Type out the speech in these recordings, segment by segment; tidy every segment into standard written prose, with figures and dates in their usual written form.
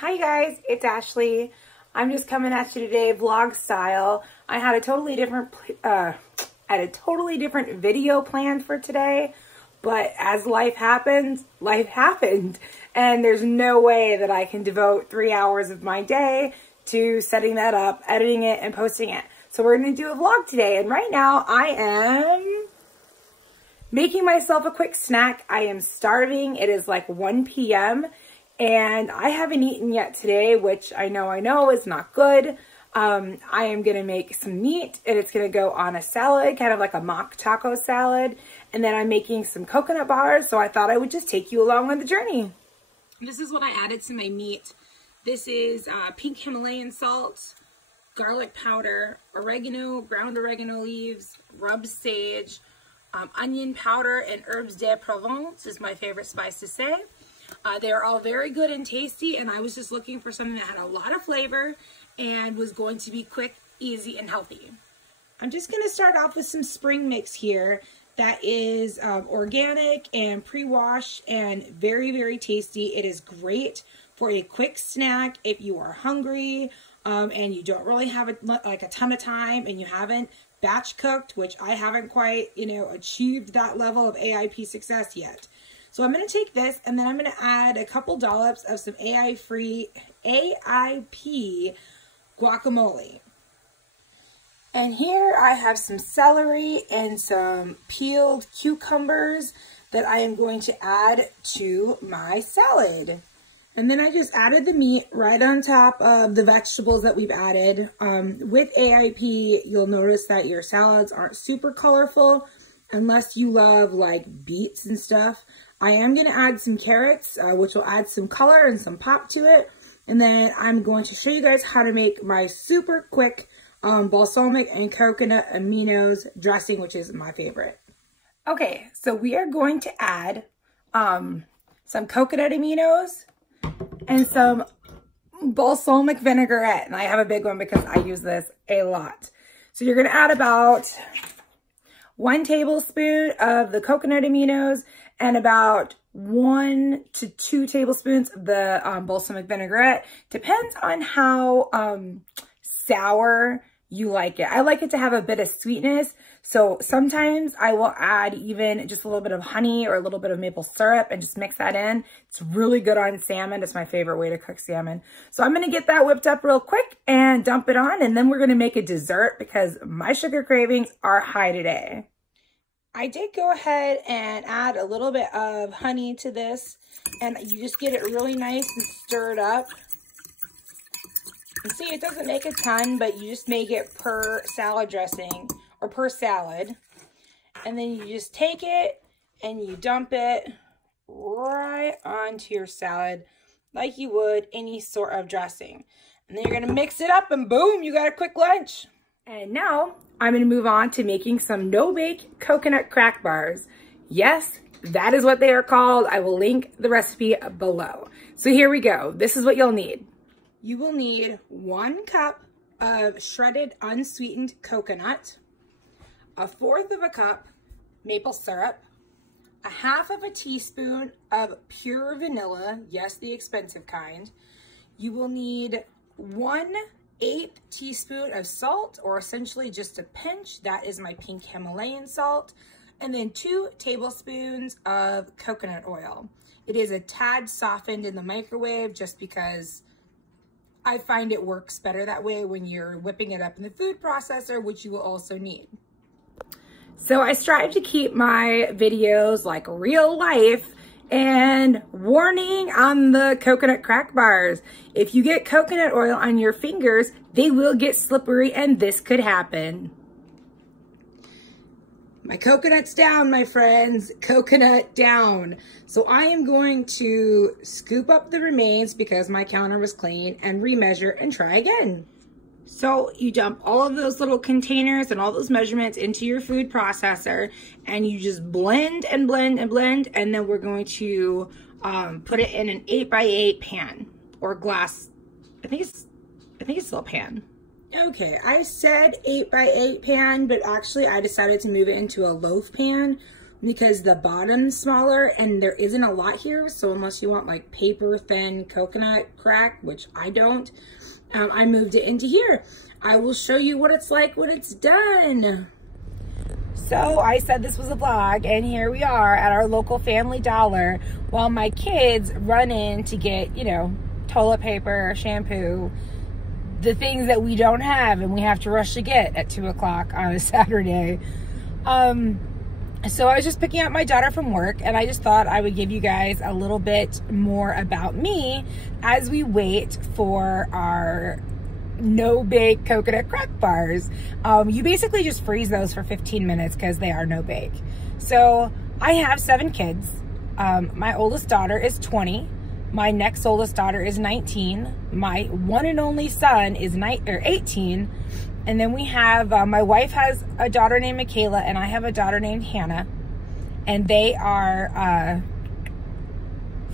Hi guys, it's Ashley. I'm just coming at you today vlog style. I had a totally different video planned for today, but as life happened, and there's no way that I can devote 3 hours of my day to setting that up, editing it, and posting it. So we're going to do a vlog today, and right now I am making myself a quick snack. I am starving. It is like 1 p.m. and I haven't eaten yet today, which I know is not good. I am going to make some meat and it's going to go on a salad, kind of like a mock taco salad. And then I'm making some coconut bars, so I thought I would just take you along on the journey. This is what I added to my meat. This is pink Himalayan salt, garlic powder, oregano, ground oregano leaves, rubbed sage, onion powder, and herbes de Provence is my favorite spice to say. They're all very good and tasty, and I was just looking for something that had a lot of flavor and was going to be quick, easy, and healthy. I'm just going to start off with some spring mix here that is organic and pre-washed and very, very tasty. It is great for a quick snack if you are hungry and you don't really have a ton of time and you haven't batch cooked, which I haven't quite, achieved that level of AIP success yet. So I'm going to take this and then I'm going to add a couple dollops of some AIP guacamole. And here I have some celery and some peeled cucumbers that I am going to add to my salad. And then I just added the meat right on top of the vegetables that we've added. With AIP, you'll notice that your salads aren't super colorful unless you love like beets and stuff. I am going to add some carrots, which will add some color and some pop to it. And then I'm going to show you guys how to make my super quick balsamic and coconut aminos dressing, which is my favorite. Okay, so we are going to add some coconut aminos and some balsamic vinaigrette. And I have a big one because I use this a lot. So you're going to add about 1 tablespoon of the coconut aminos and about 1 to 2 tablespoons of the balsamic vinaigrette. Depends on how sour you like it. I like it to have a bit of sweetness, so sometimes I will add even just a little bit of honey or a little bit of maple syrup and just mix that in. It's really good on salmon. It's my favorite way to cook salmon. So I'm going to get that whipped up real quick and dump it on, and then we're going to make a dessert because my sugar cravings are high today. I did go ahead and add a little bit of honey to this, and you just get it really nice and stirred up. And see, it doesn't make a ton, but you just make it per salad dressing or per salad. And then you just take it and you dump it right onto your salad like you would any sort of dressing. And then you're going to mix it up and boom, you got a quick lunch. And now I'm going to move on to making some no-bake coconut crack bars. Yes, that is what they are called. I will link the recipe below. So here we go. This is what you'll need. You will need 1 cup of shredded unsweetened coconut, 1/4 of a cup maple syrup, 1/2 teaspoon of pure vanilla, yes, the expensive kind. You will need 1/8 teaspoon of salt, or essentially just a pinch. That is my pink Himalayan salt. And then 2 tablespoons of coconut oil. It is a tad softened in the microwave just because I find it works better that way when you're whipping it up in the food processor, which you will also need. So I strive to keep my videos like real life, and warning on the coconut crack bars. If you get coconut oil on your fingers, they will get slippery and this could happen. My coconut's down, my friends, coconut down. So I am going to scoop up the remains because my counter was clean and remeasure and try again. So you dump all of those little containers and all those measurements into your food processor and you just blend and blend and blend. And then we're going to put it in an 8x8 pan or glass. I think it's still a pan. Okay, I said 8x8 pan, but actually I decided to move it into a loaf pan, because the bottom's smaller and there isn't a lot here. So unless you want like paper thin coconut crack, which I don't, I moved it into here. I will show you what it's like when it's done. So I said this was a vlog, and here we are at our local Family Dollar while my kids run in to get, you know, toilet paper, shampoo, the things that we don't have and we have to rush to get at 2 o'clock on a Saturday. So I was just picking up my daughter from work, and I just thought I would give you guys a little bit more about me as we wait for our no-bake coconut crack bars. You basically just freeze those for 15 minutes because they are no-bake. So I have 7 kids. My oldest daughter is 20. My next oldest daughter is 19. My one and only son is 18. And then we have, my wife has a daughter named Michaela, and I have a daughter named Hannah. And they are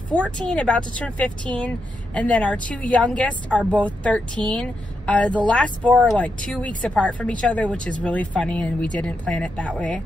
14, about to turn 15. And then our 2 youngest are both 13. The last 4 are like 2 weeks apart from each other, which is really funny, and we didn't plan it that way.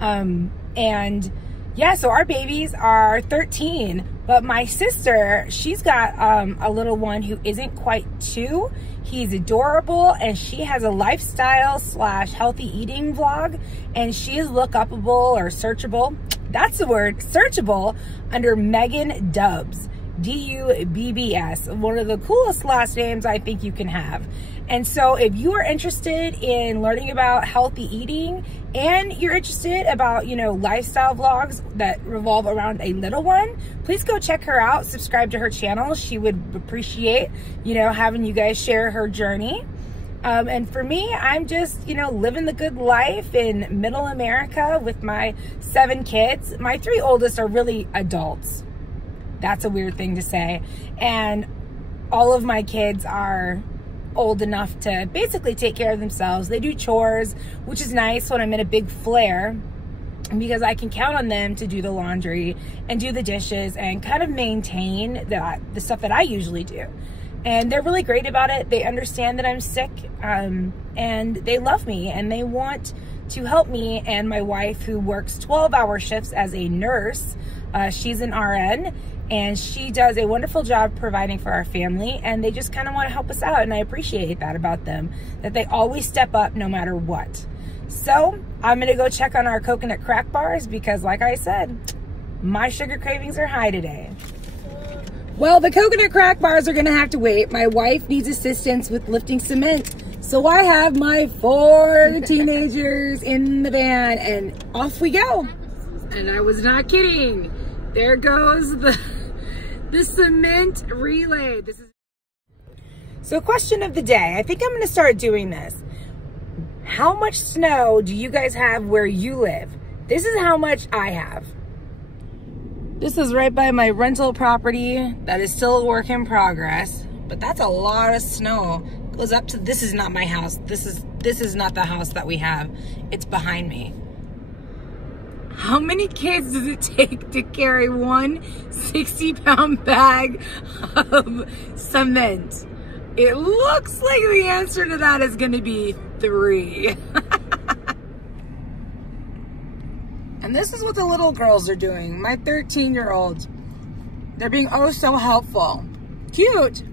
And yeah, so our babies are 13, but my sister, she's got a little one who isn't quite 2. He's adorable, and she has a lifestyle / healthy eating vlog, and she is look-upable or searchable. That's the word, searchable, under Megan Dubbs. D-U-B-B-S, one of the coolest last names I think you can have. And so if you are interested in learning about healthy eating, and you're interested about, you know, lifestyle vlogs that revolve around a little one, please go check her out, subscribe to her channel. She would appreciate, you know, having you guys share her journey. And for me, I'm just, you know, living the good life in middle America with my 7 kids. My 3 oldest are really adults. That's a weird thing to say. And all of my kids are old enough to basically take care of themselves. They do chores, which is nice when I'm in a big flare, because I can count on them to do the laundry and do the dishes and kind of maintain the stuff that I usually do. And they're really great about it. They understand that I'm sick, and they love me, and they want to help me and my wife, who works 12-hour shifts as a nurse. She's an RN, and she does a wonderful job providing for our family, and they just kind of want to help us out, and I appreciate that about them, that they always step up no matter what. So I'm gonna go check on our coconut crack bars, because like I said, my sugar cravings are high today. Well, the coconut crack bars are gonna have to wait. My wife needs assistance with lifting cement, so I have my 4 teenagers in the van, and off we go. And I was not kidding. There goes the cement relay. So question of the day. I think I'm going to start doing this. How much snow do you guys have where you live? This is how much I have. This is right by my rental property that is still a work in progress, but that's a lot of snow. It goes up to, this is not my house. This is not the house that we have. It's behind me. How many kids does it take to carry one 60-pound bag of cement? It looks like the answer to that is going to be 3. And this is what the little girls are doing. My 13-year-olds. They're being oh so helpful. Cute,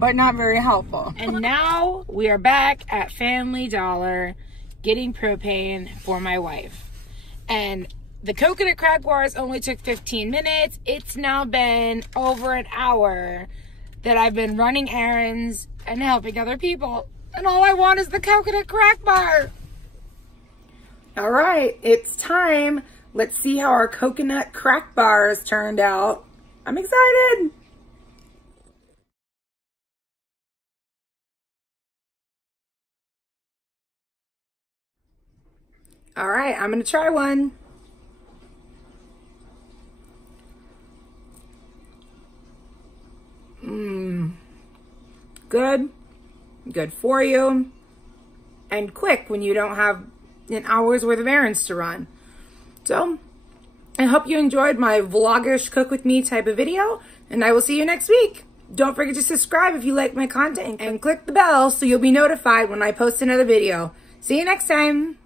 but not very helpful. And now we are back at Family Dollar getting propane for my wife. And the coconut crack bars only took 15 minutes. It's now been over an hour that I've been running errands and helping other people. And all I want is the coconut crack bar. All right, it's time. Let's see how our coconut crack bars turned out. I'm excited. All right, I'm gonna try one. Good for you, and quick when you don't have an hour's worth of errands to run. So I hope you enjoyed my vlogish cook with me type of video, and I will see you next week. Don't forget to subscribe if you like my content, and click the bell so you'll be notified when I post another video. See you next time.